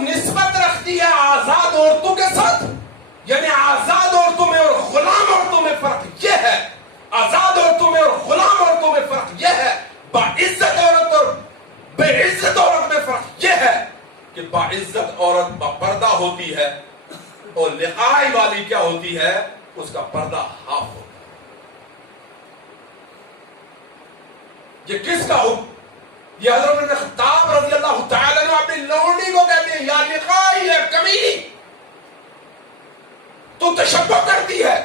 نسبت رکھتی ہے آزاد عورتوں کے ساتھ. یعنی آزاد عورتوں میں اور غلام عورتوں میں فرق یہ ہے, آزاد عورتوں میں اور غلام عورتوں میں فرق یہ ہے, باعزت عورت اور بے عزت عورت میں فرق یہ ہے کہ باعزت عورت باپردہ ہوتی ہے اور لقائی والی کیا ہوتی ہے, اس کا پردہ ہاف ہوتا ہے. یہ کس کا حکم؟ یہ حضرت عمر خطاب رضی اللہ تعالیٰ عنہ اپنی لونڈی کو کہتے ہیں, یا لقائی یا کمیلی, تو تشبہ کرتی ہے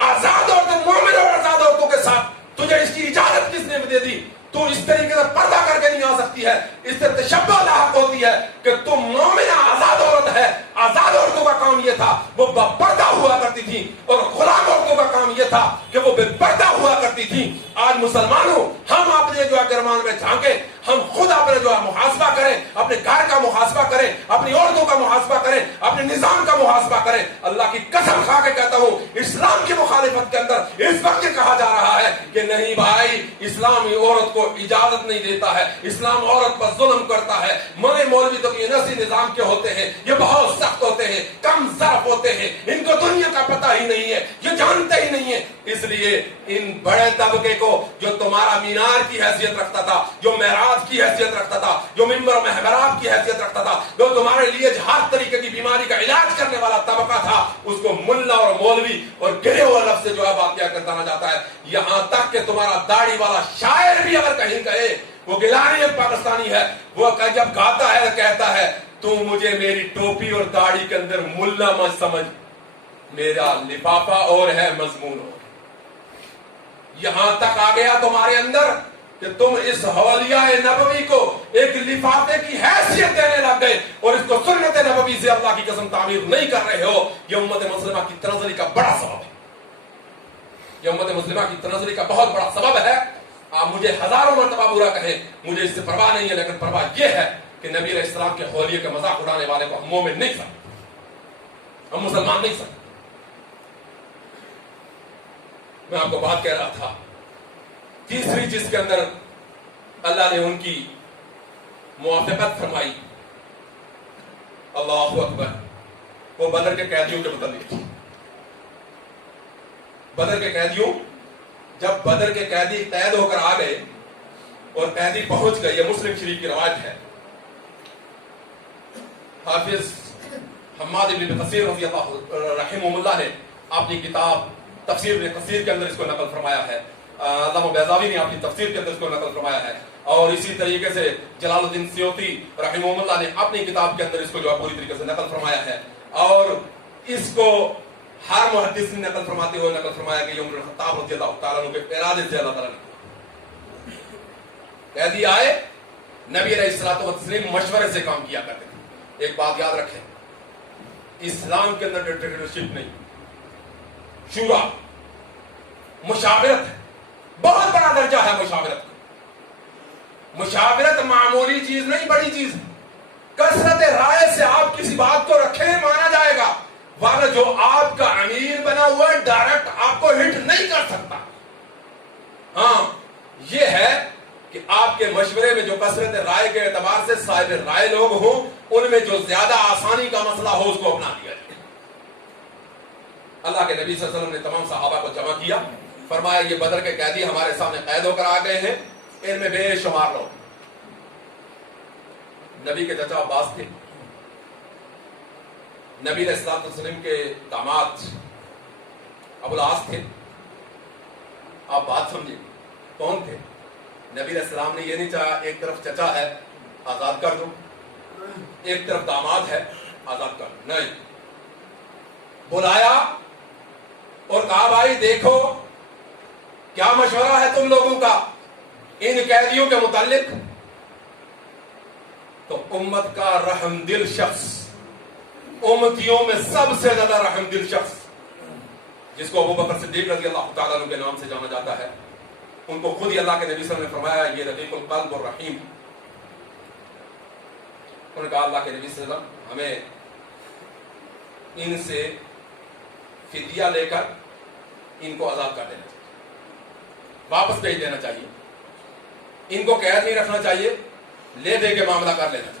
آزاد عورتوں, مومن اور آزاد عورتوں کے ساتھ. تجھے اس کی اجازت کس نے دے دی؟ تو اس طریقے سے پردہ کر کے نہیں آ سکتی ہے. اس سے تشبہ لاحق ہوتی ہے کہ تم مومن آزاد عورت ہے. آزاد عورتوں کا کام یہ تھا وہ پردہ ہوا کرتی تھی, اور غلام عورتوں کا کام یہ تھا کہ وہ بے پردہ ہوا کرتی تھی. آج مسلمانوں, ہم اپنے جو ہے گرمان میں جھانکیں, ہم خود اپنے جو ہے محاسبہ کریں, اپنے گھر کا محاسبہ کریں, اپنی عورتوں کا محاسبہ کریں, اپنے نظام کا محاسبہ کریں. اللہ کی قسم کھا کے کہتا ہوں, اسلام کی مخالفت کے اندر اس وقت کہا جا رہا ہے کہ نہیں بھائی, اسلام عورت کو اجازت نہیں دیتا ہے, اسلام عورت پر ظلم کرتا ہے. مرے مولوی تو یہ نسی نظام کے ہوتے ہیں, یہ بہت سخت ہوتے ہیں, کم ظرف ہوتے ہیں, ان کو دنیا کا پتہ ہی نہیں ہے, یہ جانتے ہی نہیں ہے. اس لیے ان بڑے طبقے کو جو تمہارا مینار کی حیثیت رکھتا تھا, جو معراج کی حیثیت رکھتا تھا, جو منبر و محراب کی حیثیت رکھتا تھا, جو تمہارے لیے ہر طریقے کی بیماری کا علاج کرنے والا طبقہ تھا, اس کو ملا اور مولوی اور گرے ہوئے لفظ سے جو ہے بات کیا کرتا جاتا ہے. یہاں تک کہ تمہارا داڑھی والا شاعر بھی اگر کہیں کہے, وہ گیلانی ایک پاکستانی ہے, وہ جب گاتا ہے کہتا ہے, تو مجھے میری ٹوپی اور داڑھی کے اندر ملا مت سمجھ, میرا لفافہ اور ہے مضمون اور. یہاں تک آ گیا تمہارے اندر کہ تم اس حولیہ نبوی کو ایک لفافے کی حیثیت دینے لگ گئے, اور اس کو سنت نبوی سے اللہ کی قسم تعمیر نہیں کر رہے ہو. یہ امت مسلمہ کی تنزلی کا بڑا سبب ہے, یہ امت مسلمہ کی تنزلی کا بہت بڑا سبب ہے. آپ مجھے ہزاروں مرتبہ برا کہیں, مجھے اس سے پرواہ نہیں ہے, لیکن پرواہ یہ ہے کہ نبی علیہ السلام کے حولیے کا مذاق اڑانے والے کو ہم مومن نہیں سکتے, ہم مسلمان نہیں سکتے. میں آپ کو بات کہہ رہا تھا, تیسری جس کے اندر اللہ نے ان کی موافقت فرمائی, اللہ اکبر, وہ بدر کے قیدیوں کے متعلق تھی. بدر کے قیدیوں, جب بدر کے قیدی قید ہو کر آ گئے اور قیدی پہنچ گئے, یہ مسلم شریف کی روایت ہے. حافظ حماد بن کثیر رضی اللہ رحمہ اللہ نے اپنی کتاب تفسیر ابن کثیر کے اندر اس کو نقل فرمایا ہے. علامہ بیضاوی نے اپنی تفسیر کے اندر اس کو نقل فرمایا ہے, اور اسی طریقے سے جلال الدین سیوطی رحمہ اللہ نے اپنی کتاب کے اندر اس کو جو ہے پوری طریقے سے نقل فرمایا ہے. اور اس کو ہر محدث نے نقل فرماتے ہوئے نقل فرمایا کہ عمر خطاب رضی اللہ تعالیٰ عنہ کے ارادے سے اللہ تعالیٰ نے قیدی آئے, نبی علیہ الصلوۃ والتسلیم مشورے سے کام کیا کرتے تھے. ایک بات یاد رکھیں, اسلام کے اندر ڈکٹیٹرشپ نہیں, شورا, مشاورت ہے, بہت بڑا درجہ ہے مشاورت. مشاورت معمولی چیز نہیں, بڑی چیز ہے. کثرت رائے سے آپ کسی بات کو رکھیں مانا جائے گا, ورنہ جو آپ کا امیر بنا ہوا ہے ڈائریکٹ آپ کو ہٹ نہیں کر سکتا. ہاں یہ ہے کہ آپ کے مشورے میں جو کثرت رائے کے اعتبار سے صاحب رائے لوگ ہوں, ان میں جو زیادہ آسانی کا مسئلہ ہو اس کو اپنا لیا جائے. اللہ کے نبی صلی اللہ علیہ وسلم نے تمام صحابہ کو جمع کیا, فرمایا یہ بدر کے قیدی ہمارے سامنے قید ہو کر آ گئے ہیں, ان میں بے شمار لوگ. نبی کے چچا عباس تھے, نبی علیہ الصلوۃ والسلام کے داماد ابو العاص تھے. آپ بات سمجھیں, کون تھے؟ نبی علیہ السلام نے یہ نہیں چاہا ایک طرف چچا ہے آزاد کر دو, ایک طرف داماد ہے آزاد کر دو, نہیں. بلایا اور کہا بھائی دیکھو کیا مشورہ ہے تم لوگوں کا ان قیدیوں کے متعلق. تو امت کا رحم دل شخص, امتیوں میں سب سے زیادہ رحم دل شخص, جس کو ابو بکر صدیق رضی اللہ تعالیٰ عنہ کے نام سے جانا جاتا ہے, ان کو خود ہی اللہ کے نبی صلی اللہ علیہ وسلم نے فرمایا یہ رقیق القلب اور رحیم. انہوں نے کہا اللہ کے نبی صلی اللہ علیہ وسلم ہمیں ان سے فدیہ لے کر ان کو آزاد کر دینا چاہیے, واپس بھیج دینا چاہیے, ان کو قید نہیں رکھنا چاہیے, لے دے کے معاملہ کر لینا چاہیے.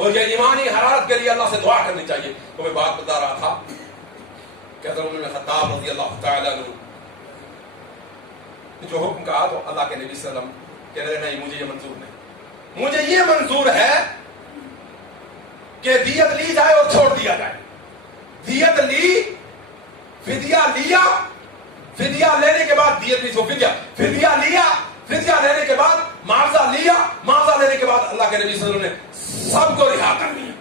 اور یہ ایمانی حرارت کے لیے اللہ سے دعا کرنی چاہیے. تو میں بات بتا رہا تھا کہ حضرت عمر بن خطاب رضی اللہ تعالیٰ عنہ جو حکم کہا تو اللہ کے نبی صلی اللہ علیہ وسلم کہہ رہے نہیں مجھے یہ منظور نہیں, مجھے یہ منظور ہے کہ دیت لی جائے اور چھوڑ دیا جائے. دیت لی, فدیہ لیا, فدیہ لینے کے بعد دیت لی, فدیہ لیا, فدیہ لینے کے بعد معاوضہ لیا, معاوضہ لینے کے بعد اللہ کے نبی صلی اللہ علیہ وسلم نے سب کو رہا کر دیا.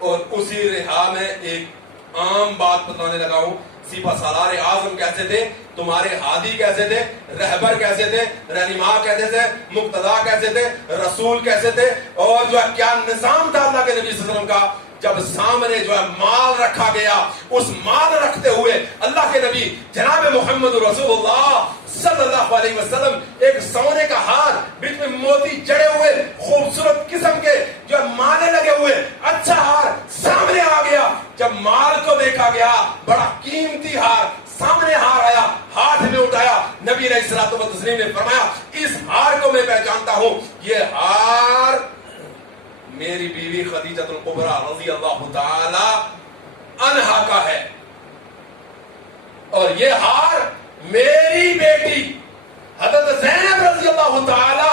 اور اسی رہا میں ایک عام بات بتانے لگا ہوں. سپہ سالار اعظم کیسے تھے, تمہارے ہادی کیسے تھے, رہبر کیسے تھے, رہنما کیسے تھے, مقتدا کیسے تھے, رسول کیسے تھے, اور جو ہے کیا نظام تھا اللہ کے نبی صلی اللہ علیہ وسلم کا. جب سامنے جو ہے مال رکھا گیا, اس مال رکھتے ہوئے اللہ کے نبی جناب محمد رسول اللہ صلی اللہ علیہ وسلم ایک سونے کا ہار بیچ میں موتی جڑے ہوئے خوبصورت قسم کے جو مالے لگے ہوئے اچھا ہار سامنے آ گیا. جب مال کو دیکھا گیا, بڑا قیمتی ہار سامنے ہار آیا, ہاتھ میں اٹھایا, نبی علیہ الصلوۃ والتسلیم نے فرمایا اس ہار کو میں پہچانتا ہوں, یہ ہار میری بیوی خدیجہ الکبریٰ رضی اللہ تعالی عنہا کا ہے, اور یہ ہار میری بیٹی حضرت زینب رضی اللہ تعالی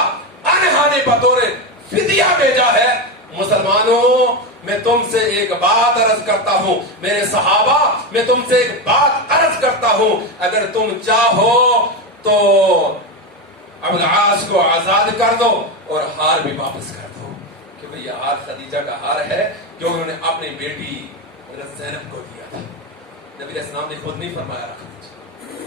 عنہا نے بطور فدیہ بھیجا ہے. مسلمانوں میں تم سے ایک بات عرض کرتا ہوں, میرے صحابہ میں تم سے ایک بات عرض کرتا ہوں, اگر تم چاہو تو ابو العاص کو آزاد کر دو اور ہار بھی واپس کر دو, کیونکہ یہ ہار خدیجہ کا ہار ہے جو انہوں نے اپنی بیٹی حضرت زینب کو دیا تھا. نبی علیہ السلام نے خود نہیں فرمایا رکھ دیجیے,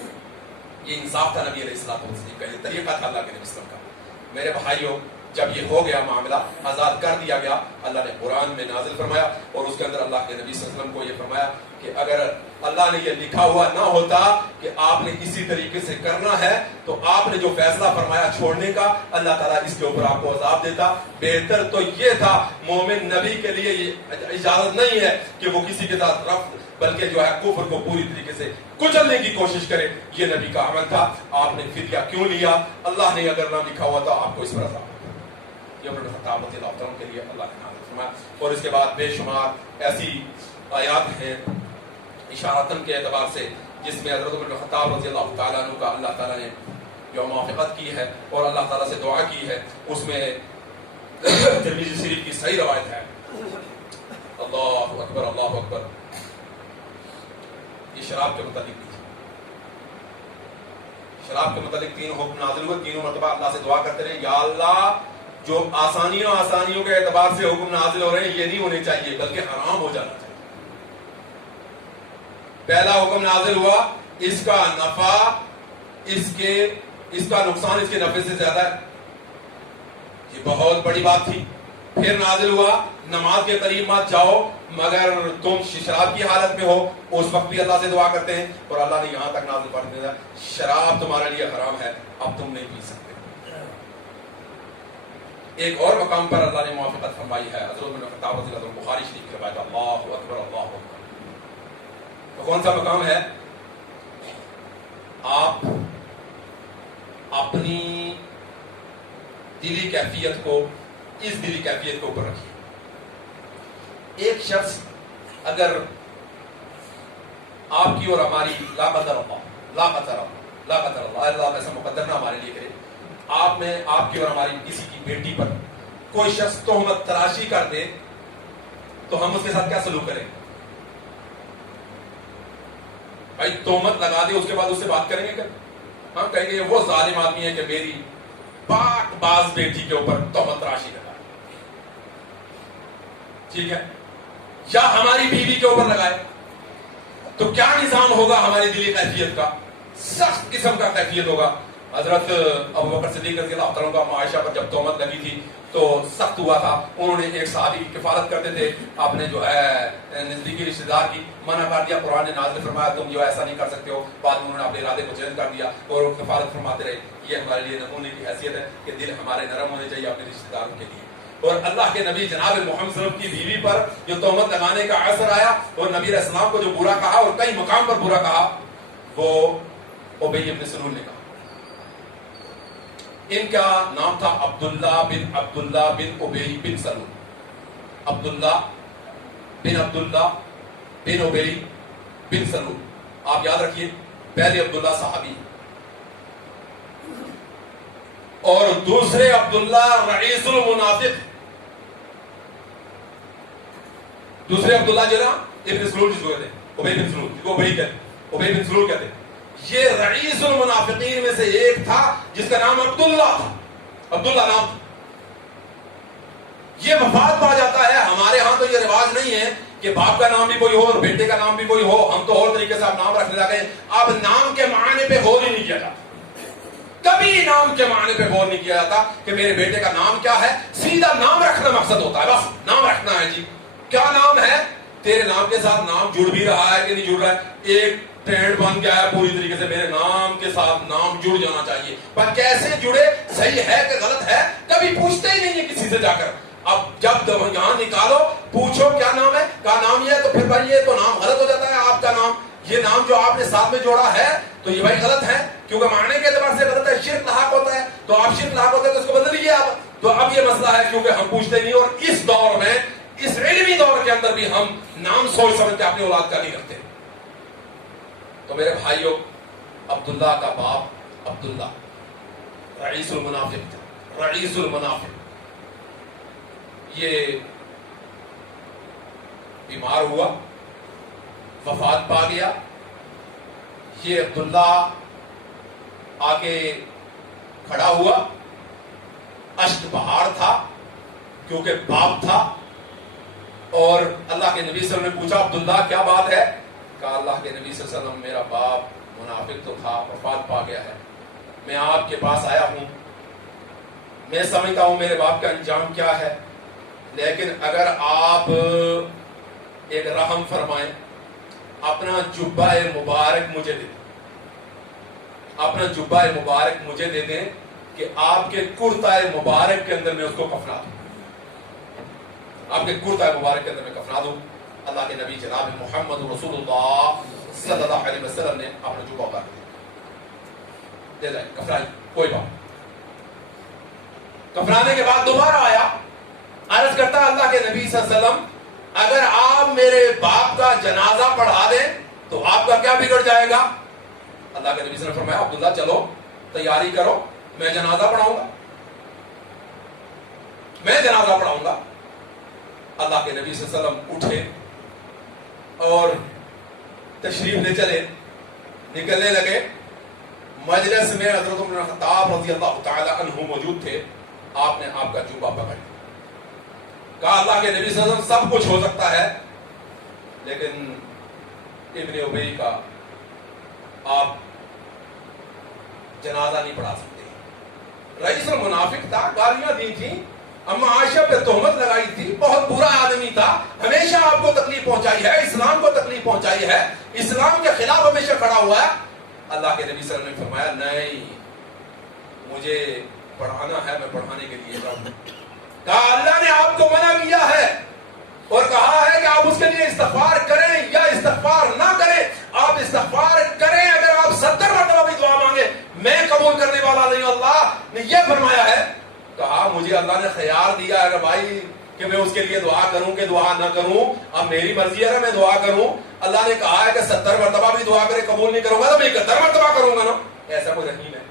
یہ انصاف تھا نبی علیہ السلام کا, یہ طریقہ تھا اللہ کے نبی صلی اللہ علیہ وسلم کا. میرے بھائیوں, جب یہ ہو گیا معاملہ, آزاد کر دیا گیا, اللہ نے قرآن میں نازل فرمایا اور اس کے اندر اللہ کے نبی صلی اللہ علیہ وسلم کو یہ فرمایا کہ اگر اللہ نے یہ لکھا ہوا نہ ہوتا کہ آپ نے اسی طریقے سے کرنا ہے تو آپ نے جو فیصلہ فرمایا چھوڑنے کا, اللہ تعالیٰ اس کے اوپر آپ کو عذاب دیتا. بہتر تو یہ تھا, مومن نبی کے لیے یہ اجازت نہیں ہے کہ وہ کسی کے ساتھ رفض بلکہ جو ہے کفر کو پوری طریقے سے کچلنے کی کوشش کرے. یہ نبی کا عمل تھا. آپ نے فدیہ کیوں لیا؟ اللہ نے اگر نہ لکھا ہوا تھا آپ کو اس پر عذاب. یہ عمر بن خطاب رضی اللہ عنہ کے لیے اللہ نے نازل فرمایا. اور اس کے بعد بے شمار ایسی آیات ہیں اشارتن کے اعتبار سے جس میں حضرت عمر بن خطاب رضی اللہ تعالیٰ عنہ کا اللہ تعالیٰ نے جو موافقت کی ہے اور اللہ تعالیٰ سے دعا کی ہے. اس میں ترمذی شریف کی صحیح روایت ہے. اللہ اکبر اللہ اکبر. یہ شراب کے متعلق بھی, شراب کے متعلق 3 حکم نازل ہوئے. تینوں مرتبہ اللہ سے دعا کرتے رہے, یا اللہ جو آسانیوں کے اعتبار سے حکم نازل ہو رہے ہیں یہ نہیں ہونے چاہیے بلکہ حرام ہو جانا چاہیے. پہلا حکم نازل ہوا, اس کا نفع اس کا نقصان اس کے نفع سے زیادہ ہے, یہ بہت بڑی بات تھی. پھر نازل ہوا, نماز کے قریب مت جاؤ مگر تم شراب کی حالت میں ہو. اس وقت بھی اللہ سے دعا کرتے ہیں اور اللہ نے یہاں تک نازل فرما دیا شراب تمہارے لیے حرام ہے, اب تم نہیں پی سکتے. ایک اور مقام پر اللہ نے موافقت فرمائی ہے. حضرت عمر بن خطاب رضی اللہ عنہ بخاری شریف کی روایت. اللہ اکبر اللہ اکبر. تو کون سا مقام ہے؟ آپ اپنی دلی کیفیت کو اس دلی کیفیت کے اوپر رکھیے. ایک شخص اگر آپ کی اور ہماری لا قدر اللہ ایسا مقدر نہ ہمارے لیے کرے, آپ میں آپ کی اور ہماری کسی کی بیٹی پر کوئی شخص تہمت تراشی کر دے تو ہم اس کے ساتھ کیا سلوک کریں؟ بھائی تہمت لگا دے, اس کے بعد اس سے بات کریں گے کیا؟ ہم کہیں گے وہ ظالم آدمی ہے کہ میری پاک باز بیٹی کے اوپر تہمت تراشی لگا, ٹھیک ہے, یا ہماری بیوی کے اوپر لگائے تو کیا نظام ہوگا ہماری دلی کیفیت کا؟ سخت قسم کا کیفیت ہوگا. حضرت ابو بکر صدیق رضی اللہ عنہ کا عائشہ پر جب تہمت لگی تھی تو سخت ہوا تھا. انہوں نے ایک صحابی کی کفالت کرتے تھے, آپ نے جو ہے نزدیکی رشتہ دار کی منع کر دیا. قرآن نے نازل فرمایا تم جو ایسا نہیں کر سکتے ہو. بعد میں انہوں نے اپنے ارادے کو چینج کر دیا اور کفالت فرماتے رہے. یہ ہمارے لیے نمونے کی حیثیت ہے کہ دل ہمارے نرم ہونے چاہیے اپنے رشتہ داروں کے لیے. اور اللہ کے نبی جناب محمد صلی اللہ علیہ وسلم کی بیوی پر جو تہمت لگانے کا اثر آیا اور نبی علیہ السلام کو جو برا کہا اور کئی مقام پر برا کہا, وہ ابی بن سلول نے کہا. ان کا نام تھا عبداللہ بن ابی بن سلول. عبداللہ بن ابی بن سلول. آپ یاد رکھیے پہلے عبداللہ صحابی اور دوسرے عبداللہ رئیس المنافق. دوسرے عبداللہ جو نا ابن سلول جس کو کہتے ہیں ابی بن سلول, جس کو ابی بن سلول کہتے ہیں, یہ رئیس المنافقین میں سے ایک تھا جس کا نام عبداللہ تھا. عبداللہ نام تھا. یہ مفاد پا جاتا ہے. ہمارے ہاں تو یہ رواج نہیں ہے کہ باپ کا نام بھی کوئی ہو اور بیٹے کا نام بھی کوئی ہو. ہم تو اور طریقے سے آپ نام رکھنے لگے. اب نام کے معنی پہ غور ہی نہیں کیا جاتا. کبھی نام کے معنی پہ غور نہیں کیا جاتا کہ میرے بیٹے کا نام کیا ہے. سیدھا نام رکھنا مقصد ہوتا ہے. بس نام رکھنا ہے. جی کیا نام ہے؟ تیرے نام کے ساتھ نام جڑ بھی رہا ہے کہ نہیں جڑ رہا ہے. ایک ٹرینڈ بن گیا ہے پوری طریقے سے میرے نام کے ساتھ نام جڑ جانا چاہیے. پر کیسے جڑے, صحیح ہے کہ غلط ہے, کبھی پوچھتے ہی نہیں ہے کسی سے جا کر. اب جب یہاں نکالو پوچھو کیا نام ہے, کہا نام یہ ہے, تو پھر بھائی یہ تو نام غلط ہو جاتا ہے. آپ کا نام, یہ نام جو آپ نے ساتھ میں جوڑا ہے تو یہ بھائی غلط ہے, کیونکہ معنی کے اعتبار سے غلط ہے. شرک لاحق ہوتا ہے, تو آپ شرک لاحق ہوتا ہے تو اس کو بدلیے آپ. تو اب یہ مسئلہ ہے کیونکہ ہم پوچھتے نہیں, اور اس دور میں, اس علمی دور کے اندر بھی ہم نام سوچ سمجھ کے اپنی اولاد کا نہیں کرتے. تو میرے بھائیوں, عبداللہ کا باپ عبداللہ رئیس المنافق تھا. رئیس المنافق یہ بیمار ہوا, وفات پا گیا. یہ عبداللہ آگے کھڑا ہوا, اشک بہار تھا کیونکہ باپ تھا. اور اللہ کے نبی صلی اللہ علیہ وسلم نے پوچھا عبداللہ کیا بات ہے؟ کہا اللہ کے نبی صلی اللہ علیہ وسلم میرا باپ منافق تو تھا, وفات پا گیا ہے, میں آپ کے پاس آیا ہوں. میں سمجھتا ہوں میرے باپ کا انجام کیا ہے, لیکن اگر آپ ایک رحم فرمائیں, اپنا جبہ مبارک مجھے دے دیں, اپنا جبہ مبارک مجھے دے دیں کہ آپ کے کرتا مبارک کے اندر میں اس کو کفنا دوں. آپ کے کرتا مبارک کے اندر میں کفنا دوں. اللہ کے نبی جناب محمد رسول اللہ صلی اللہ علیہ وسلم نے اپنا جبہ اتار دے دیں, کفرائی, کوئی بات. کفرانے کے بعد دوبارہ آیا, عرض کرتا اللہ کے نبی صلی اللہ علیہ وسلم اگر آپ میرے باپ کا جنازہ پڑھا دیں تو آپ کا کیا بگڑ جائے گا؟ اللہ کے نبی صلی اللہ علیہ وسلم نے فرمایا عبداللہ چلو تیاری کرو, میں جنازہ پڑھاؤں گا, میں جنازہ پڑھاؤں گا. اللہ کے نبی صلی اللہ علیہ وسلم اٹھے اور تشریف لے چلے, نکلنے لگے. مجلس میں حضرت عمر بن خطاب رضی اللہ تعالی عنہ موجود تھے. آپ نے آپ کا جوبہ پکڑ لیا, کہا اللہ کے نبی صلی اللہ علیہ وسلم سب کچھ ہو سکتا ہے لیکن ابن ابی کا آپ جنازہ نہیں پڑھا سکتے. رئیس المنافق تھا, گالیاں دی تھیں, اما عائشہ پہ تہمت لگائی تھی, بہت برا آدمی تھا, ہمیشہ آپ کو تکلیف پہنچائی ہے, اسلام کو تکلیف پہنچائی ہے, اسلام کے خلاف ہمیشہ کھڑا ہوا ہے. اللہ کے نبی صلی اللہ علیہ وسلم نے فرمایا نہیں, مجھے پڑھانا ہے, میں پڑھانے کے لیے جاؤں. کہا اللہ نے آپ کو منع کیا ہے اور کہا ہے کہ آپ اس کے لیے استغفار کریں یا استغفار نہ کریں. آپ استغفار کریں, اگر آپ 70 مرتبہ بھی دعا مانگے میں قبول کرنے والا نہیں. اللہ نے یہ فرمایا ہے. کہا مجھے اللہ نے خیار دیا ہے بھائی کہ میں اس کے لیے دعا کروں کہ دعا نہ کروں, اب میری مرضی ہے نا میں دعا کروں. اللہ نے کہا ہے کہ 70 مرتبہ بھی دعا کرے قبول نہیں کروں گا تو میں 71 مرتبہ کروں گا نا. ایسا کوئی رحیم ہے,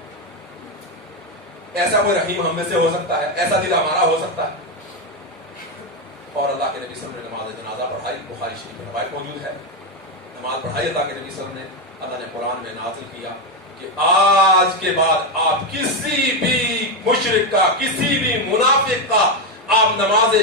ایسا کوئی رحیم ہم میں سے ہو سکتا ہے, ایسا دل ہمارا ہو سکتا ہے. اور اللہ کے نبی صلی اللہ علیہ وسلم نے نماز جنازہ پڑھائی, بخاری شریف میں روایت موجود ہے. نماز پڑھائی اللہ کے نبی صلی اللہ علیہ وسلم نے. اللہ نے قرآن میں نازل کیا کہ آج کے بعد آپ کسی بھی مشرک کا, کسی بھی منافق کا آپ نماز